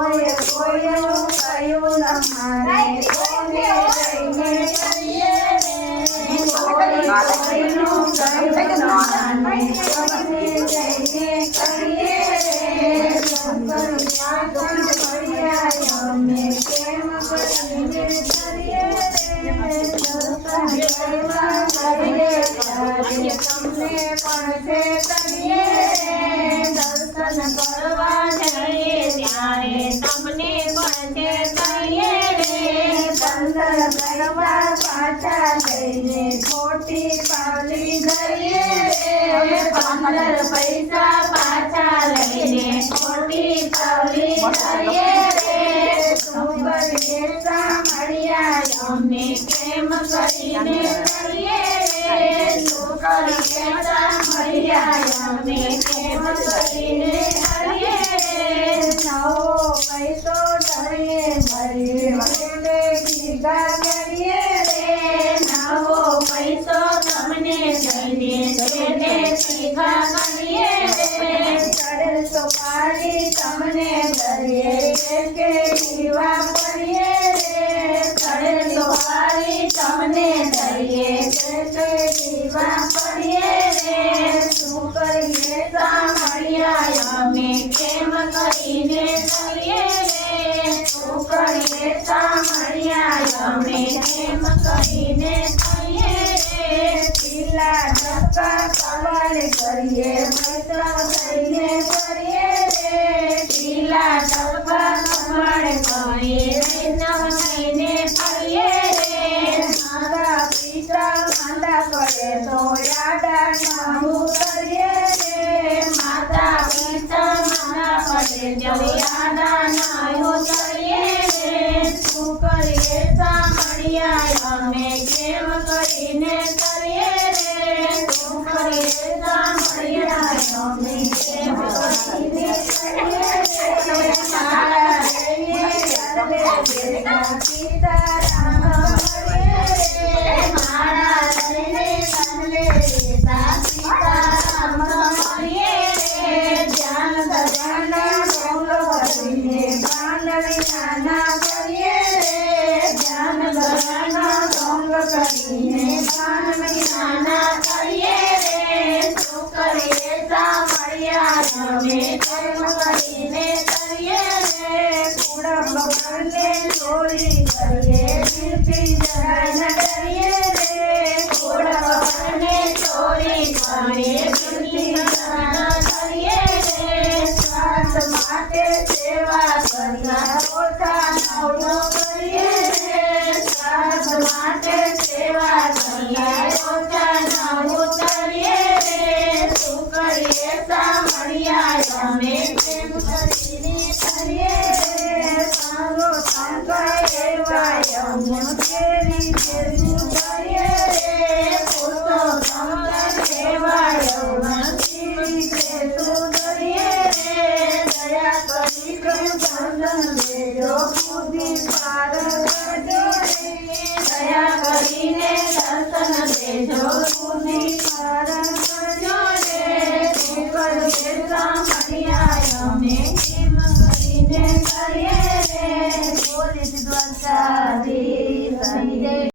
કોઈ કોઈનું કયું ન માને કોને લઈને કરીએ રે કોઈ કોઈનું કયું ન માને કોને લઈને કરીએ રે શંકર યાદન પડ્યા અમે કેમ કરીને કરીએ રે દર્શન કરવા કરીએ ત્યારે તમને પણ તે કરીએ રે દર્શન કરવા જઈએ ત્યારે તમને પણ તે કરીએ રે દર્શન કરવા પાછા લઈને ખોટી પાવલી જઈએ રે 15 પૈસા પાછા લઈને ખોટી પાવલી જઈએ રે શું કરીએ સાંભળ્યા અમે કેમ કરીને કરીએ રે શું કરીએ સાંભળ્યા અમે કેમ કરીને કરીએ રે નવો પૈસો ધરીએ ભરીએ એટલે ભીગા કરીએ રે નવો પૈસો તમને દઈએ એટલે ભીગા કરીએ રે ચડે તો પાડી તમને દઈએ કે દીવા કરીએ રે ચડે તો પાડી તમને દઈએ કે દીવા કરીએ રે શું કરીએ સાંભળ્યા અમે કેમ કરીને કરીએ રે શું કરીએ સાંભળ્યા અમે કેમ કરીને કરીએ રે પીલા ધક્કા કવાલે કરીએ પૈસા લઈને કરીએ રે પીલા ધક્કા કવાલે કરીએ નવને કરીએ રે માતા પિતા માંદા પડે તો યાડા નામું કરીએ રે માતા પિતા માંદા પડે તો યાડા નામું કરીએ રે શું કરીએ સાંભળ્યા અમે કેમ કરીને કરીએ રે શું કરીએ સાંભળ્યા અમે કેમ કરીને કરીએ રે મારા સીતારામ કરીએ રે મારા સીતારામ કરીએ રે ધ્યાન ધ્યાન ઢોલ કરીને બાંધવી નાના કરીએ રે ધ્યાન ધ્યાન ઢોલ કરીને બાંધવી નાના કરીએ રે શું કરીએ સાંભળ્યા અમે કેમ કરીને કરીએ રે કુડા પકડને ચોરી કરીએ પીપી જગાને કરીએ રે કુડા પકડને ચોરી કરીએ પીપી જગાને કરીએ રે સ્વાર્થ માટે સેવા કર્યા ઓછા નવડો કરીએ રે સ્વાર્થ માટે સેવા કર્યા ઓછા નવડો કરીએ રે શું કરીએ સાંભળ્યા અમે કેમ કરીને કરીએ રે સાંગો સાંગા એવા અમે કેરી કેરી કરીએ રે પોતો સાંગા એવા અમે કેરી કેરી કરીએ રે દયા કરી કે ચંદન દેજો